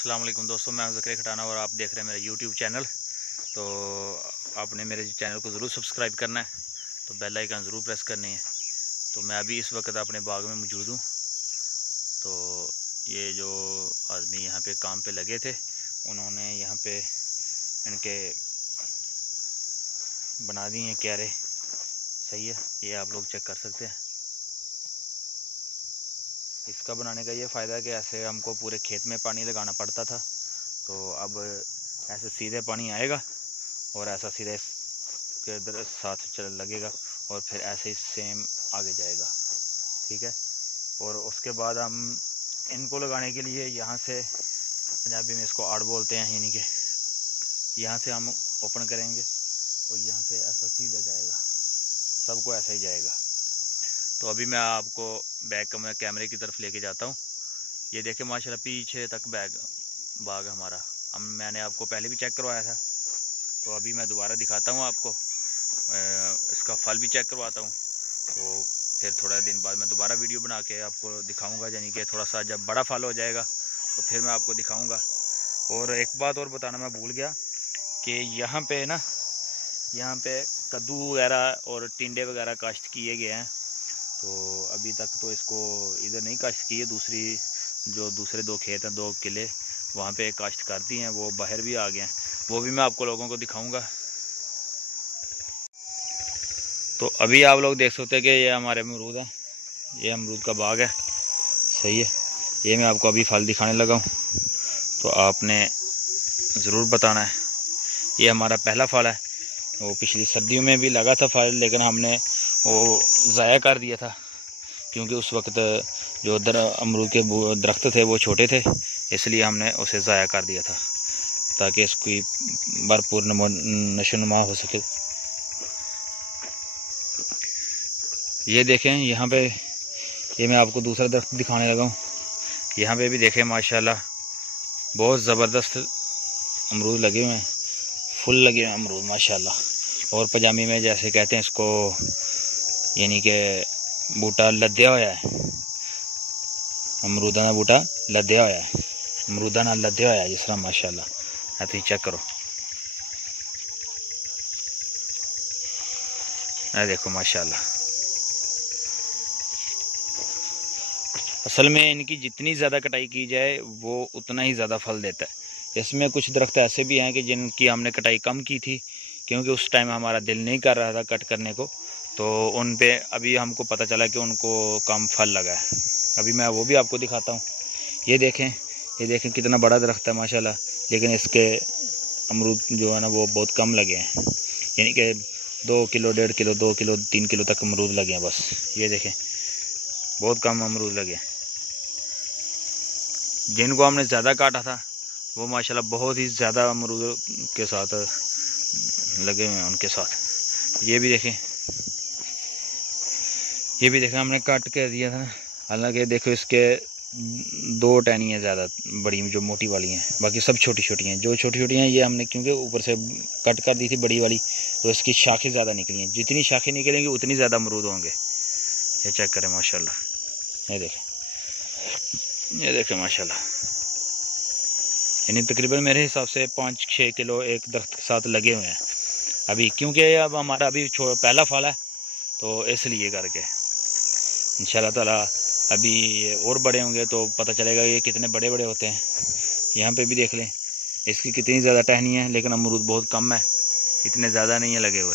अस्सलाम वालेकुम दोस्तों, मैं ज़करिया खटाना और आप देख रहे हैं मेरा यूट्यूब चैनल। तो आपने मेरे चैनल को ज़रूर सब्सक्राइब करना है, तो बेल आइकन ज़रूर प्रेस करनी है। तो मैं अभी इस वक्त अपने बाग में मौजूद हूँ। तो ये जो आदमी यहाँ पे काम पे लगे थे, उन्होंने यहाँ पे इनके बना दिए हैं क्यारे। सही है, ये आप लोग चेक कर सकते हैं। इसका बनाने का ये फ़ायदा है कि ऐसे हमको पूरे खेत में पानी लगाना पड़ता था, तो अब ऐसे सीधे पानी आएगा और ऐसा सीधे के साथ चल लगेगा और फिर ऐसे ही सेम आगे जाएगा। ठीक है। और उसके बाद हम इनको लगाने के लिए यहाँ से, पंजाबी में इसको आड़ बोलते हैं, यानी कि यहाँ से हम ओपन करेंगे और यहाँ से ऐसा सीधा जाएगा, सबको ऐसा ही जाएगा। तो अभी मैं आपको बैग में कैमरे की तरफ लेके जाता हूँ। ये देखें माशाल्लाह पीछे तक बाग हमारा। मैंने आपको पहले भी चेक करवाया था, तो अभी मैं दोबारा दिखाता हूँ आपको। इसका फल भी चेक करवाता हूँ, तो फिर थोड़ा दिन बाद मैं दोबारा वीडियो बना के आपको दिखाऊंगा। यानी कि थोड़ा सा जब बड़ा फल हो जाएगा तो फिर मैं आपको दिखाऊंगा। और एक बात और बताना मैं भूल गया कि यहाँ पे कद्दू वगैरह और टिंडे वगैरह काश्त किए गए हैं। तो अभी तक तो इसको इधर नहीं काश्त किए, दूसरे दो खेत हैं, 2 किले वहाँ पे काश्त कर दी हैं, वो बाहर भी आ गए हैं। वो भी मैं आपको लोगों को दिखाऊंगा। तो अभी आप लोग देख सकते हैं कि ये हमारे अमरूद हैं, ये अमरूद का बाग है। सही है, ये मैं आपको अभी फल दिखाने लगा हूँ, तो आपने ज़रूर बताना है। ये हमारा पहला फल है। वो पिछली सर्दियों में भी लगा था फल, लेकिन हमने वो ज़ाया कर दिया था, क्योंकि उस वक्त जो अमरूद के दरख्त थे वो छोटे थे, इसलिए हमने उसे ज़ाया कर दिया था ताकि इसकी भरपूर नशोनुमा हो सके। ये देखें यहाँ पे, ये मैं आपको दूसरा दरख्त दिखाने लगा हूँ। यहाँ पे भी देखें माशाल्लाह बहुत ज़बरदस्त अमरूद लगे हुए हैं, फुल लगे हुए हैं अमरूद माशाल्लाह। और पजामी में जैसे कहते हैं इसको, यानी कि बूटा लद्या होया है, अमरूदा ना बूटा लद्या होया है, अमरूदा ना लद्या होया जिस तरह माशाल्लाह है। तो चेक करो, ये देखो माशाल्लाह। असल में इनकी जितनी ज़्यादा कटाई की जाए वो उतना ही ज़्यादा फल देता है। इसमें कुछ दरख्त ऐसे भी हैं कि जिनकी हमने कटाई कम की थी, क्योंकि उस टाइम हमारा दिल नहीं कर रहा था कट करने को, तो उन पे अभी हमको पता चला कि उनको कम फल लगा है। अभी मैं वो भी आपको दिखाता हूँ। ये देखें कितना बड़ा दरख्त है माशाल्लाह, लेकिन इसके अमरूद जो है ना वो बहुत कम लगे हैं, यानी कि 2 किलो 1.5 किलो 2 किलो 3 किलो तक अमरूद लगे हैं बस। ये देखें बहुत कम अमरूद लगे हैं। जिनको हमने ज़्यादा काटा था वो माशाल्लाह बहुत ही ज़्यादा अमरूद के साथ लगे हुए हैं उनके साथ। ये भी देखें हमने काट के दिया था ना। हालांकि देखो इसके 2 टहनियाँ ज़्यादा बड़ी जो मोटी वाली हैं, बाकी सब छोटी छोटी हैं। जो छोटी छोटी हैं ये हमने क्योंकि ऊपर से कट कर दी थी बड़ी वाली, तो इसकी शाखें ज़्यादा निकली हैं। जितनी शाखें निकलेंगी उतनी ज़्यादा अमरूद होंगे। ये चेक करें माशाल्लाह, ये देखें माशाल्लाह। यानी तकरीबन मेरे हिसाब से 5-6 किलो एक दरख्त के साथ लगे हुए हैं अभी, क्योंकि अब हमारा अभी पहला फल है, तो इसलिए करके इंशाल्लाह ताला अभी और बड़े होंगे तो पता चलेगा ये कितने बड़े बड़े होते हैं। यहाँ पे भी देख लें इसकी कितनी ज़्यादा टहनी है, लेकिन अमरूद बहुत कम है, इतने ज़्यादा नहीं है लगे हुए।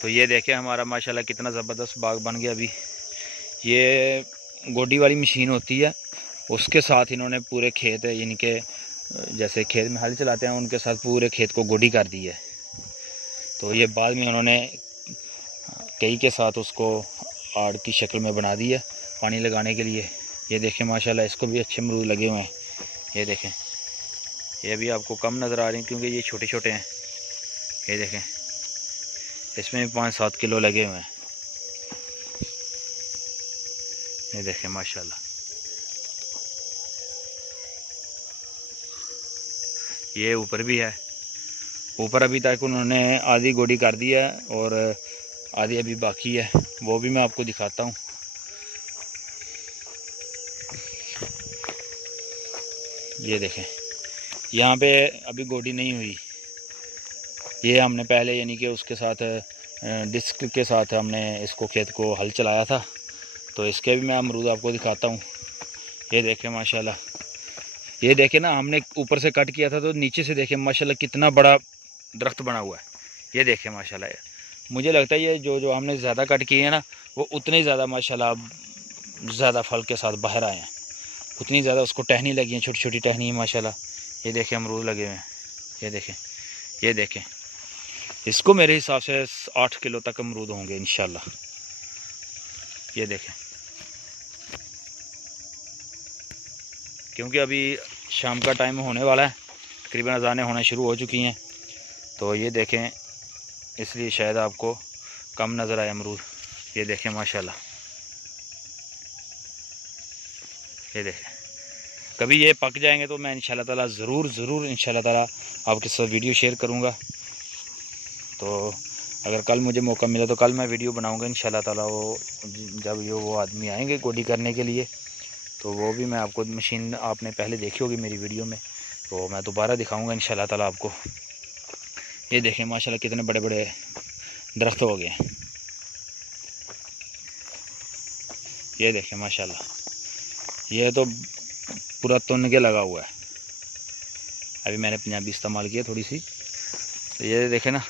तो ये देखें हमारा माशाल्लाह कितना ज़बरदस्त बाग बन गया। अभी ये गोडी वाली मशीन होती है, उसके साथ इन्होंने पूरे खेत, यानी कि जैसे खेत में हल चलाते हैं उनके साथ पूरे खेत को गोडी कर दी है। तो ये बाद में उन्होंने कई के साथ उसको आड़ की शक्ल में बना दी है पानी लगाने के लिए। ये देखें माशाल्लाह इसको भी अच्छे अमरूद लगे हुए हैं। ये देखें ये भी आपको कम नज़र आ रही हैं क्योंकि ये छोटे छोटे हैं। ये देखें इसमें भी 5-7 किलो लगे हुए हैं। ये देखें माशाल्लाह, ये ऊपर भी है। ऊपर अभी तक उन्होंने आधी गोडी कर दी है और आधी अभी बाकी है, वो भी मैं आपको दिखाता हूँ। ये देखें, यहाँ पे अभी गोडी नहीं हुई। ये हमने पहले यानी कि उसके साथ डिस्क के साथ हमने इसको खेत को हल चलाया था। तो इसके भी मैं अमरूद आपको दिखाता हूँ। ये देखें माशाल्लाह, ये देखें ना, हमने ऊपर से कट किया था तो नीचे से देखें माशाल्लाह कितना बड़ा दरख्त बना हुआ है। ये देखें माशाल्लाह, मुझे लगता है ये जो हमने ज़्यादा कट किए हैं ना, वो उतने ही ज़्यादा माशाल्लाह ज़्यादा फल के साथ बाहर आए हैं, उतनी ज़्यादा उसको टहनी लगी हैं, छोटी छोटी टहनी माशाल्लाह। ये देखें अमरूद लगे हुए हैं। ये देखें, ये देखें, इसको मेरे हिसाब से 8 किलो तक अमरूद होंगे इंशाल्लाह। ये देखें, क्योंकि अभी शाम का टाइम होने वाला है, तकरीबन अज़ानें होना शुरू हो चुकी हैं। तो ये देखें, इसलिए शायद आपको कम नज़र आए अमरूद। ये देखें माशाल्लाह, ये देखें। कभी ये पक जाएंगे तो मैं इंशाल्लाह ताला ज़रूर इंशाल्लाह ताला आपके साथ वीडियो शेयर करूँगा। तो अगर कल मुझे मौका मिला तो कल मैं वीडियो बनाऊँगा इंशाल्लाह ताला। वो जब वो आदमी आएंगे गोडी करने के लिए, तो वो भी मैं आपको, मशीन आपने पहले देखी होगी मेरी वीडियो में, तो मैं दोबारा दिखाऊँगा इंशाल्लाह ताला आपको। ये देखें माशाल्लाह कितने बड़े बड़े दरख्त हो गए। ये देखें माशाल्लाह, ये तो पूरा तुन के लगा हुआ है। अभी मैंने पंजाबी इस्तेमाल किया थोड़ी सी। तो ये देखें ना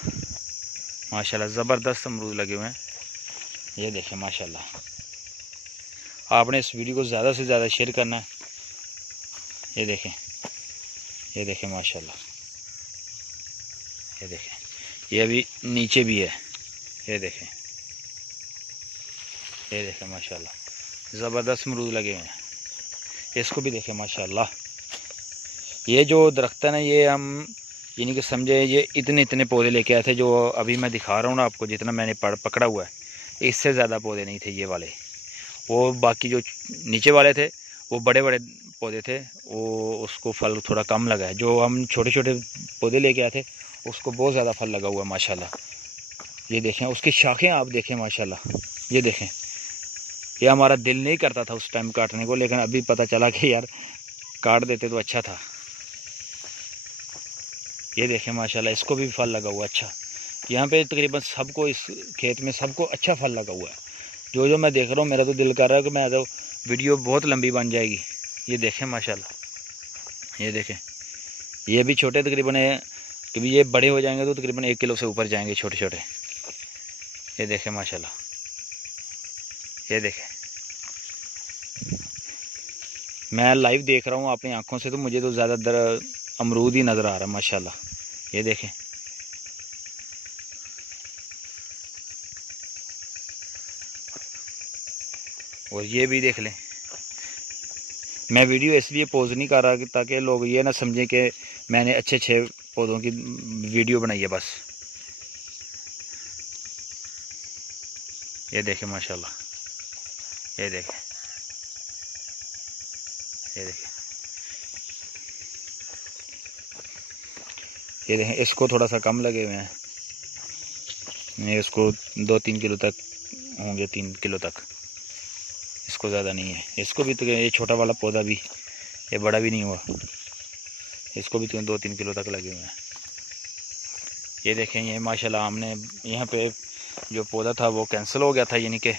माशाल्लाह, ज़बरदस्त अमरूद लगे हुए हैं। ये देखें माशाल्लाह, आपने इस वीडियो को ज़्यादा से ज़्यादा शेयर करना है। ये देखें, ये देखें माशाल्लाह, ये देखें, ये अभी नीचे भी है। ये देखें, ये देखें माशाल्लाह, ज़बरदस्त अमरूद लगे हुए हैं। इसको भी देखें माशाल्लाह। ये जो दरख्त है ना, ये हम यानी कि समझे ये इतने पौधे लेके आए थे, जो अभी मैं दिखा रहा हूँ ना आपको, जितना मैंने पकड़ा हुआ है, इससे ज़्यादा पौधे नहीं थे ये वाले। वो बाकी जो नीचे वाले थे वो बड़े बड़े पौधे थे, वो उसको फल थोड़ा कम लगा है। जो हम छोटे छोटे पौधे लेके आए थे उसको बहुत ज़्यादा फल लगा हुआ है माशाल्लाह। ये देखें, उसकी शाखें आप देखें माशाल्लाह। ये देखें, ये हमारा दिल नहीं करता था उस टाइम काटने को, लेकिन अभी पता चला कि यार काट देते तो अच्छा था। ये देखें माशाल्लाह, इसको भी फल लगा हुआ अच्छा। यहाँ पे तकरीबन सबको, इस खेत में सबको अच्छा फल लगा हुआ है। जो मैं देख रहा हूँ, मेरा तो दिल कर रहा है कि मैं तो वीडियो बहुत लंबी बन जाएगी। ये देखें माशाल्लाह, ये देखें, ये भी छोटे तकरीबन है, कभी ये बड़े हो जाएंगे तो तकरीबन 1 किलो से ऊपर जाएंगे छोटे छोटे। ये देखें माशाल्लाह, ये देखें, मैं लाइव देख रहा हूँ अपनी आंखों से, तो मुझे तो ज़्यादातर अमरूद ही नज़र आ रहा है माशाल्लाह। ये देखें, और ये भी देख लें। मैं वीडियो इसलिए पॉज नहीं कर रहा ताकि लोग ये ना समझें कि मैंने अच्छे पौधों की वीडियो बनाई है बस। ये देखें माशाल्लाह, ये देखें, ये देखें, ये देखें। इसको थोड़ा सा कम लगे हुए हैं, इसको 2-3 किलो तक होंगे, 3 किलो तक, इसको ज़्यादा नहीं है। इसको भी तो ये छोटा वाला पौधा भी, ये बड़ा भी नहीं हुआ, इसको भी तो 2-3 किलो तक लगे हुए हैं। ये देखें, ये माशाल्लाह हमने यहाँ पे जो पौधा था वो कैंसिल हो गया था, यानी कि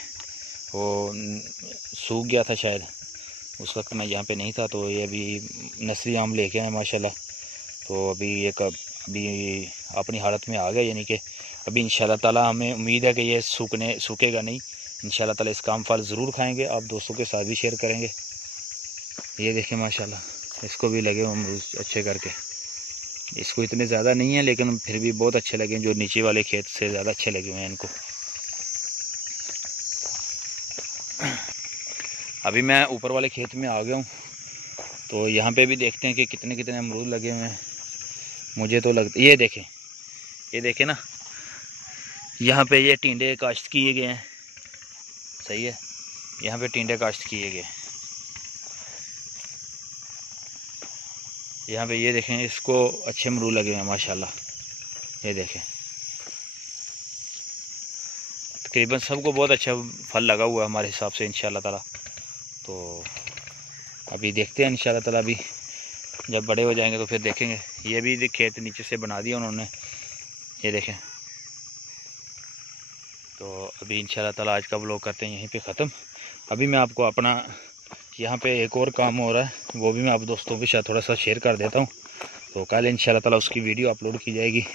वो सूख गया था शायद, उस वक्त मैं यहाँ पे नहीं था। तो ये अभी नस्ली आम लेके आए माशाल्लाह। तो अभी अभी अपनी हालत में आ गया, यानी कि अभी इंशाल्लाह ताला हमें उम्मीद है कि ये सूखेगा नहीं। इंशाल्लाह ताला इसका हम फल ज़रूर खाएंगे, आप दोस्तों के साथ भी शेयर करेंगे। ये देखें माशाल्लाह, इसको भी लगे अमरूद अच्छे करके। इसको इतने ज़्यादा नहीं है, लेकिन फिर भी बहुत अच्छे लगे, जो नीचे वाले खेत से ज़्यादा अच्छे लगे हुए हैं इनको। अभी मैं ऊपर वाले खेत में आ गया हूँ, तो यहाँ पे भी देखते हैं कि कितने अमरूद लगे हुए हैं। मुझे तो लगता, ये देखें ना, यहाँ पे ये टिंडे काश्त किए गए हैं, सही है, यहाँ पे टिंडे काश्त किए गए। यहाँ पे ये देखें, इसको अच्छे अमरूद लगे हुए हैं माशाल्लाह। ये देखें, तकरीबन सबको बहुत अच्छा फल लगा हुआ है हमारे हिसाब से इंशाल्लाह ताला। तो अभी देखते हैं इंशाल्लाह ताला, अभी जब बड़े हो जाएंगे तो फिर देखेंगे। ये भी खेत नीचे से बना दिया उन्होंने, ये देखें। तो अभी इंशाल्लाह ताला आज का व्लॉग करते हैं यहीं पे ख़त्म। अभी मैं आपको अपना यहाँ पे एक और काम हो रहा है, वो भी मैं आप दोस्तों के साथ थोड़ा सा शेयर कर देता हूँ। तो कल इंशाल्लाह ताला उसकी वीडियो अपलोड की जाएगी।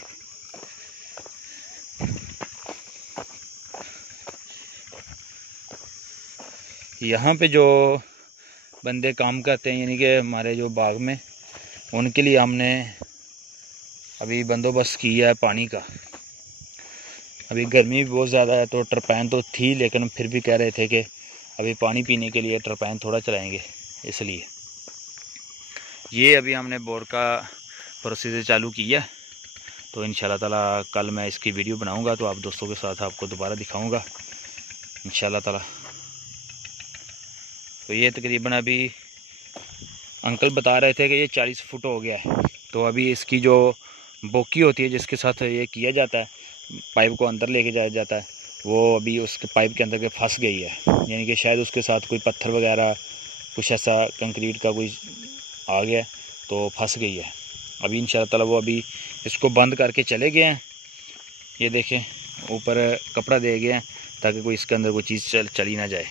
यहाँ पे जो बंदे काम करते हैं यानी कि हमारे जो बाग में, उनके लिए हमने अभी बंदोबस्त किया है पानी का। अभी गर्मी भी बहुत ज़्यादा है तो टरपैन तो थी, लेकिन फिर भी कह रहे थे कि अभी पानी पीने के लिए टरपैन थोड़ा चलाएंगे, इसलिए ये अभी हमने बोर का प्रोसीजर चालू किया। तो इंशाल्लाह ताला कल मैं इसकी वीडियो बनाऊंगा तो आप दोस्तों के साथ आपको दोबारा दिखाऊंगा इंशाल्लाह ताला। तो ये तकरीबन अभी अंकल बता रहे थे कि ये 40 फुट हो गया है। तो अभी इसकी जो बोकी होती है जिसके साथ ये किया जाता है, पाइप को अंदर लेके जाया जाता है, वो अभी उसके पाइप के अंदर के फंस गई है। यानी कि शायद उसके साथ कोई पत्थर वगैरह कुछ ऐसा कंक्रीट का कोई आ गया तो फंस गई है। अभी इंशाल्लाह ताला वो अभी इसको बंद करके चले गए हैं। ये देखें ऊपर कपड़ा दे गए हैं ताकि कोई इसके अंदर कोई चीज़ चली ना जाए।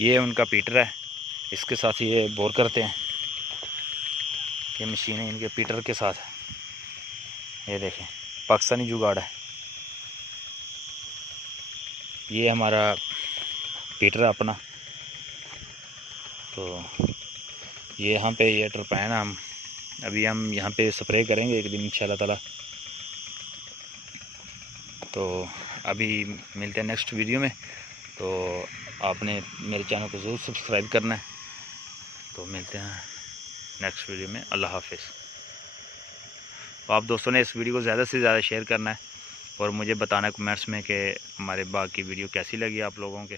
ये उनका पीटर है, इसके साथ ये बोर करते हैं। ये मशीन है इनके पीटर के साथ, ये देखें पाकिस्तानी जुगाड़ है। ये हमारा पीटर है अपना। तो ये यहाँ पे ये टरपैन हम यहाँ पे स्प्रे करेंगे एक दिन इंशाल्लाह ताला। तो अभी मिलते हैं नेक्स्ट वीडियो में। तो आपने मेरे चैनल को ज़रूर सब्सक्राइब करना है। तो मिलते हैं नेक्स्ट वीडियो में। अल्लाह हाफिज़। तो आप दोस्तों ने इस वीडियो को ज़्यादा से ज़्यादा शेयर करना है और मुझे बताना कमेंट्स में कि हमारे बाग की वीडियो कैसी लगी आप लोगों के।